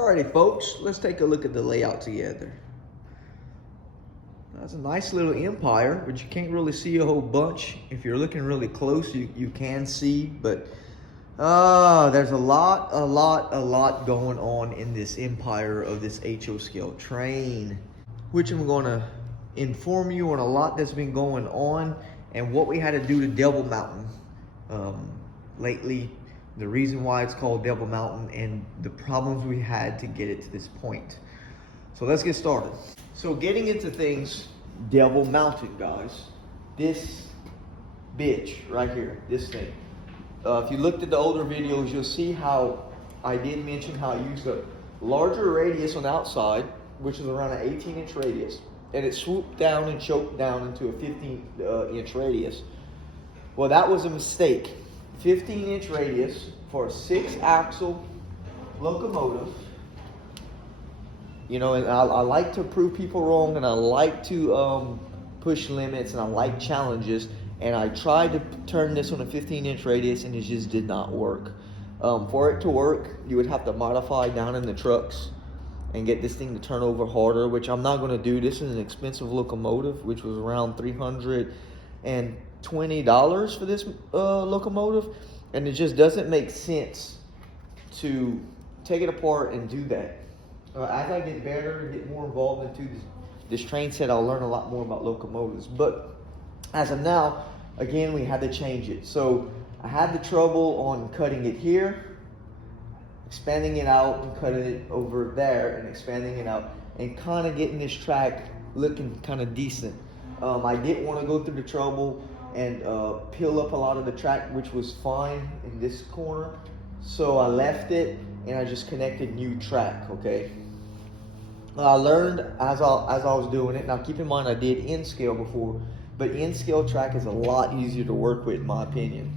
Alrighty folks, let's take a look at the layout together. That's a nice little empire, but you can't really see a whole bunch. If you're looking really close, you can see, but there's a lot going on in this empire of this HO scale train, which I'm gonna inform you on a lot that's been going on and what we had to do to Devil Mountain lately, the reason why it's called Devil Mountain, and the problems we had to get it to this point. So let's get started. So getting into things, Devil Mountain, guys, this bitch right here, this thing. If you looked at the older videos, you'll see how I did mention how I used a larger radius on the outside, which is around an 18-inch radius, and it swooped down and choked down into a 15-inch radius. Well, that was a mistake. 15-inch radius for a 6-axle locomotive. You know, and I like to prove people wrong, and I like to push limits, and I like challenges. And I tried to turn this on a 15-inch radius, and it just did not work. For it to work, you would have to modify down in the trucks and get this thing to turn over harder, which I'm not going to do. This is an expensive locomotive, which was around $320 for this locomotive, and it just doesn't make sense to take it apart and do that. As I get better and get more involved into this train set, I'll learn a lot more about locomotives. But as of now, again, we had to change it. So I had the trouble on cutting it here, expanding it out, and cutting it over there, and expanding it out, and kind of getting this track looking kind of decent. I didn't want to go through the trouble and peel up a lot of the track, which was fine in this corner. So I left it, and I just connected new track, okay? I learned as I was doing it. Now keep in mind I did N-scale before, but N-scale track is a lot easier to work with in my opinion.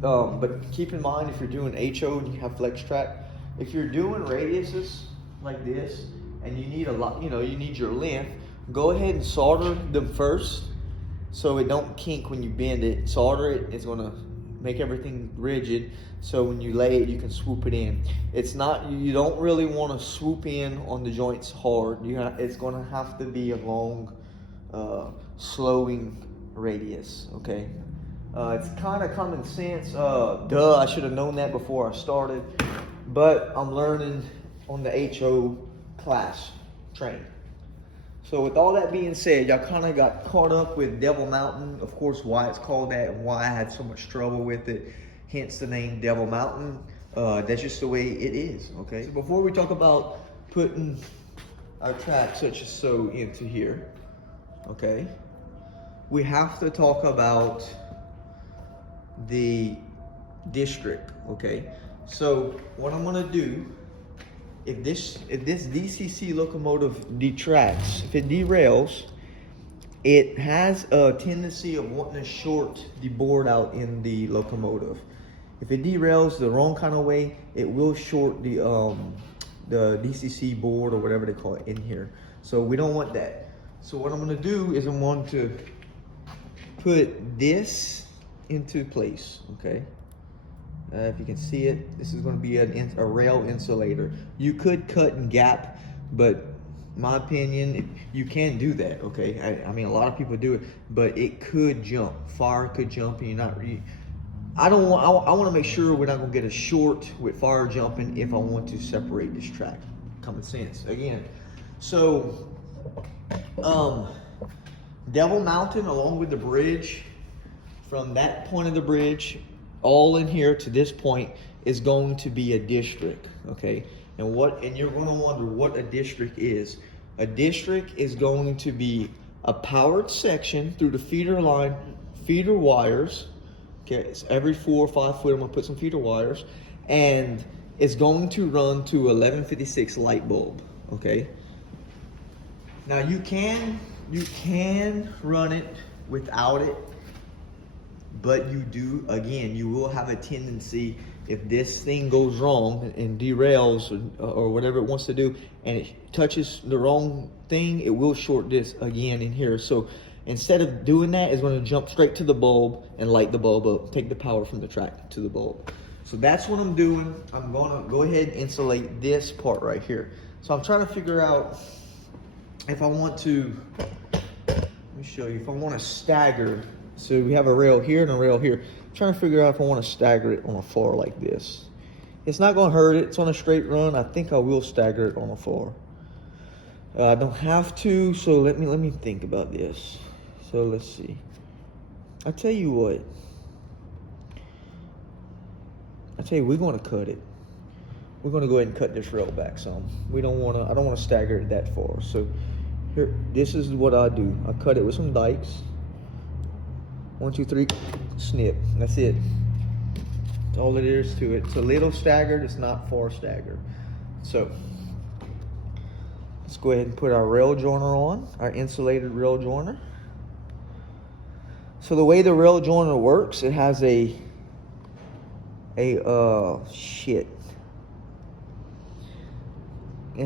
But keep in mind, if you're doing HO and you have flex track, if you're doing radiuses like this and you need a lot, you need your length, go ahead and solder them first so it don't kink when you bend it. Solder it, it's gonna make everything rigid, so when you lay it, you can swoop it in. It's not, you don't really want to swoop in on the joints hard. It's gonna have to be a long, slowing radius, okay? It's kind of common sense. I should have known that before I started, but I'm learning on the HO class train. So with all that being said, y'all kind of got caught up with Devil Mountain, of course, why it's called that and why I had so much trouble with it, hence the name Devil Mountain. That's just the way it is, okay? So before we talk about putting our track such as so into here, okay, we have to talk about the district, okay? So what I'm gonna do, if this DCC locomotive detracts, if it derails, it has a tendency of wanting to short the board out in the locomotive. If it derails the wrong kind of way, it will short the DCC board or whatever they call it in here. So we don't want that. So what I'm gonna do is I'm going to put this into place, okay? If you can see it, this is going to be a rail insulator. You could cut and gap, but my opinion, you can do that, okay? I mean, a lot of people do it, but it could jump. Fire could jump, and you're not. I want to make sure we're not going to get a short with fire jumping if I want to separate this track. Common sense again. So, Devil Mountain, along with the bridge, from that point of the bridge all in here to this point is going to be a district, okay? And you're going to wonder what a district is. A district is going to be a powered section through the feeder line, feeder wires. Okay, it's every 4 or 5 foot I'm gonna put some feeder wires, and it's going to run to 1156 light bulb, okay? Now you can run it without it, but you will have a tendency, if this thing goes wrong and derails or whatever it wants to do, and it touches the wrong thing, it will short this again in here. So instead of doing that, it's going to jump straight to the bulb and light the bulb up, take the power from the track to the bulb. So that's what I'm doing. I'm gonna go ahead and insulate this part right here. So I'm trying to figure out if I want to, let me show you, if I want to stagger. So we have a rail here and a rail here. I'm trying to figure out if I want to stagger it on a floor like this. It's not gonna hurt it, it's on a straight run. I think I will stagger it on a floor. I don't have to, so let me think about this. So let's see. I tell you what. We're gonna cut it. We're gonna go ahead and cut this rail back some. I don't wanna stagger it that far. So here, this is what I do. I cut it with some dikes. 1, 2, 3, snip. That's it. That's all it is to it. It's a little staggered, it's not far staggered. So let's go ahead and put our rail joiner on, our insulated rail joiner. So the way the rail joiner works, it has it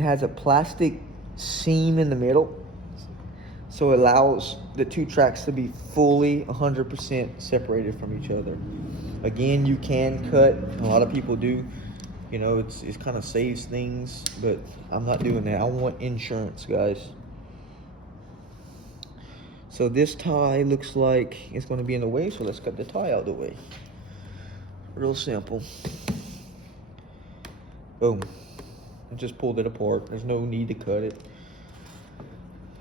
has a plastic seam in the middle, so it allows the two tracks to be fully 100% separated from each other. Again, you can cut, a lot of people do, you know, it kind of saves things, but I'm not doing that. I want insurance, guys. So this tie looks like it's going to be in the way, so let's cut the tie out of the way. Real simple. Boom. I just pulled it apart. There's no need to cut it.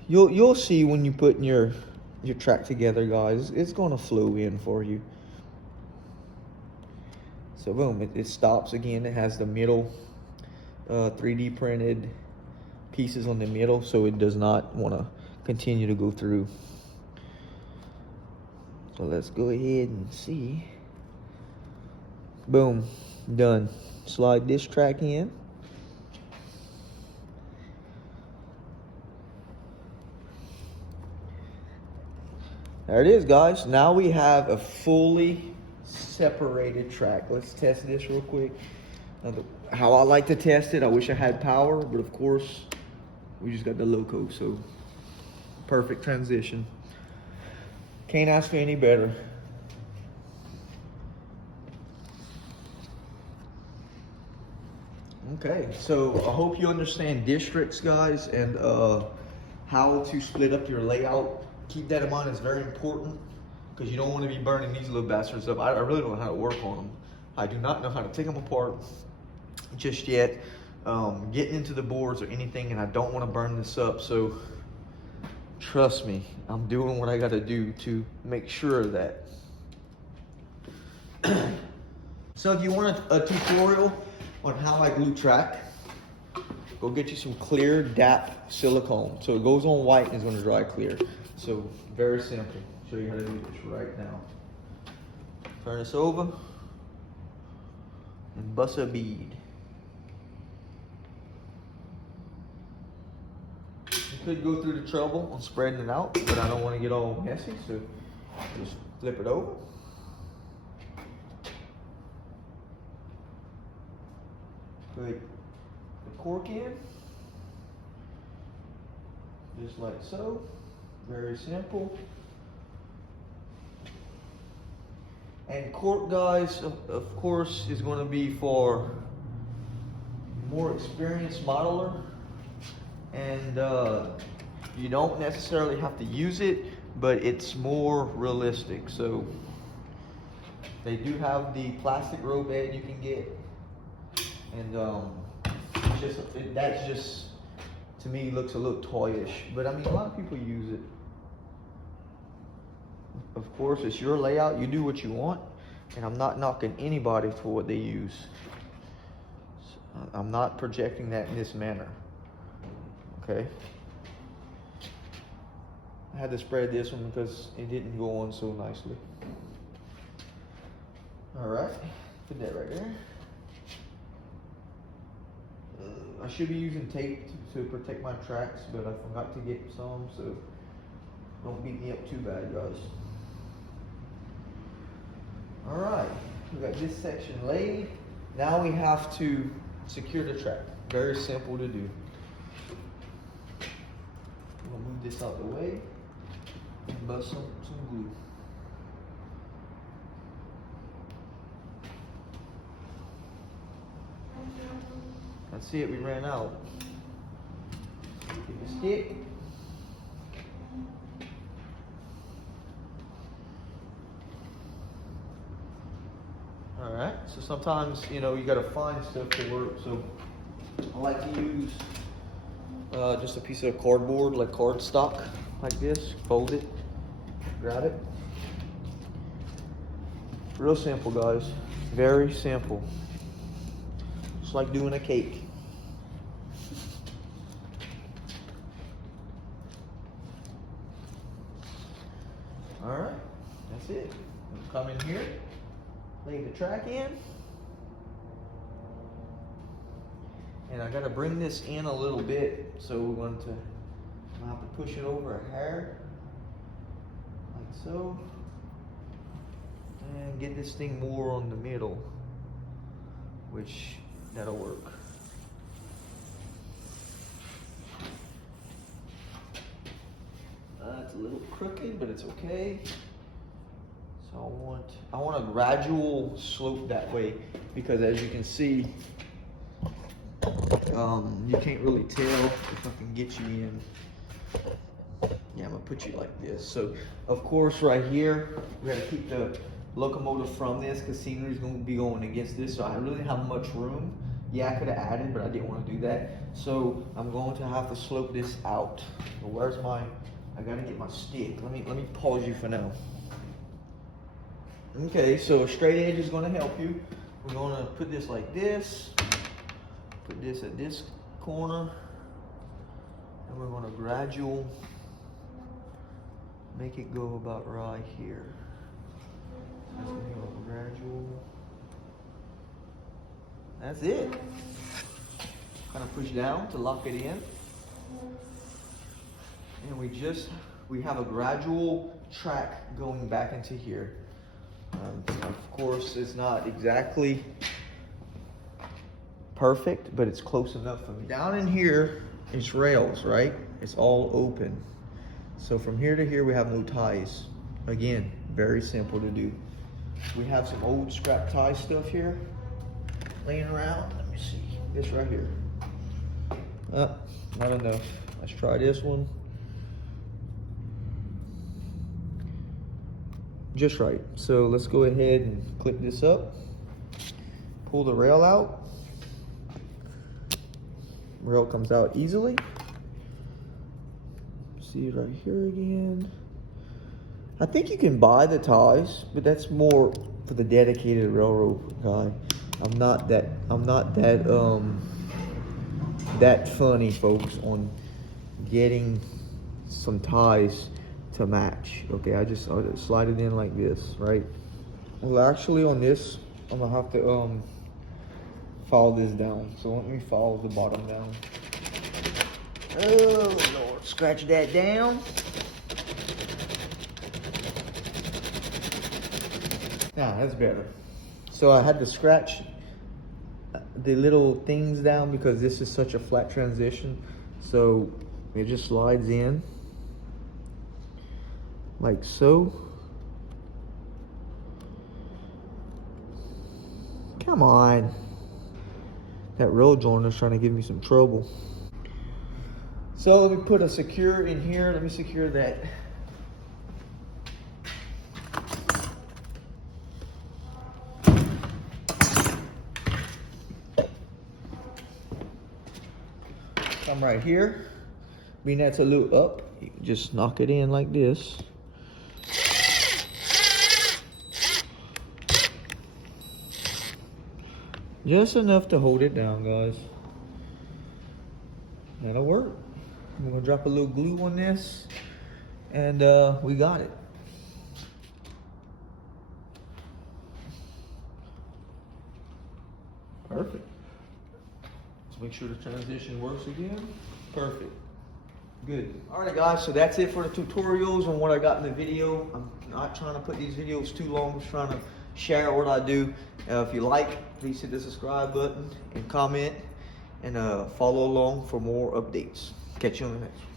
You'll see when you put your track together, guys. It's gonna flow in for you. So boom, it stops again. It has the middle 3D printed pieces on the middle, so it does not want to continue to go through. So let's go ahead and see. Boom, done. Slide this track in. There it is, guys. Now we have a fully separated track. Let's test this real quick. How I like to test it, I wish I had power, but of course, we just got the loco, so perfect transition. Can't ask for any better. Okay, so I hope you understand districts, guys, and how to split up your layout. Keep that in mind, it's very important, because you don't want to be burning these little bastards up. I really don't know how to work on them. I do not know how to take them apart just yet, getting into the boards or anything, and I don't want to burn this up. So trust me, I'm doing what I got to do to make sure of that. So if you want a tutorial on how I glue track, go get you some clear DAP silicone. So it goes on white and is going to dry clear. So very simple. Show you how to do this right now. Turn this over and bust a bead. You could go through the trouble on spreading it out, but I don't want to get all messy, so just flip it over. Put the cork in, just like so. Very simple. And cork, guys, of course, is going to be for more experienced modeler, and you don't necessarily have to use it, but it's more realistic. So they do have the plastic row bed you can get, and that's just, to me, looks a little toyish, but I mean, a lot of people use it. Of course, it's your layout, you do what you want, and I'm not knocking anybody for what they use. So I'm not projecting that in this manner, okay? I had to spread this one because it didn't go on so nicely. All right, put that right there. I should be using tape to protect my tracks, but I forgot to get some, so don't beat me up too bad, guys. All right, we got this section laid. Now we have to secure the track. Very simple to do. I'm gonna move this out the way and bust some glue. That's it, we ran out. Get the stick. All right, so sometimes, you know, you gotta find stuff to work. So I like to use just a piece of cardboard, like cardstock, like this. Fold it, grab it. Real simple, guys. Very simple. It's like doing a cake. All right, that's it. Come in here, lay the track in. And I gotta bring this in a little bit, so we're going to have to push it over a hair, like so, and get this thing more on the middle, which that'll work. It's a little crooked, but it's okay. So I want a gradual slope that way, because as you can see, you can't really tell if I can get you in. Yeah, I'm gonna put you like this. So of course right here, we gotta keep the locomotive from this because scenery is gonna be going against this. So I really don't have much room. Yeah, I could have added, but I didn't want to do that. So I'm going to have to slope this out. So where's my, I gotta get my stick. Let me pause you for now. Okay, so a straight edge is gonna help you. We're gonna put this like this. Put this at this corner, and we're going to gradual make it go about right here. That's going to go gradual. That's it. Kind of push down to lock it in, and we have a gradual track going back into here. Of course, it's not exactly perfect, but it's close enough for me. Down in here, it's rails, right? It's all open. So from here to here, we have no ties. Again, very simple to do. We have some old scrap tie stuff here laying around. Let me see. This right here. Not enough. Let's try this one. Just right. So let's go ahead and clip this up. Pull the rail out. Rail comes out easily. See it right here again. I think you can buy the ties, but that's more for the dedicated railroad guy. I'm not that funny, folks, on getting some ties to match. Okay, I'll just slide it in like this, right? Well, actually on this, I'm gonna have to follow this down. So let me follow the bottom down. Oh Lord, scratch that down. Now that's better. So I had to scratch the little things down because this is such a flat transition. So it just slides in like so. Come on. That roll joiner is trying to give me some trouble. So let me put a secure in here. Let me secure that. Come right here. Being that's a little up, you can just knock it in like this. Just enough to hold it down, guys. That'll work. I'm gonna drop a little glue on this, and we got it. Perfect. Let's make sure the transition works again. Perfect. Good. All right, guys, so that's it for the tutorials on what I got in the video. I'm not trying to put these videos too long. I'm just trying to share what I do. If you like, please hit the subscribe button and comment, and follow along for more updates. Catch you on the next one.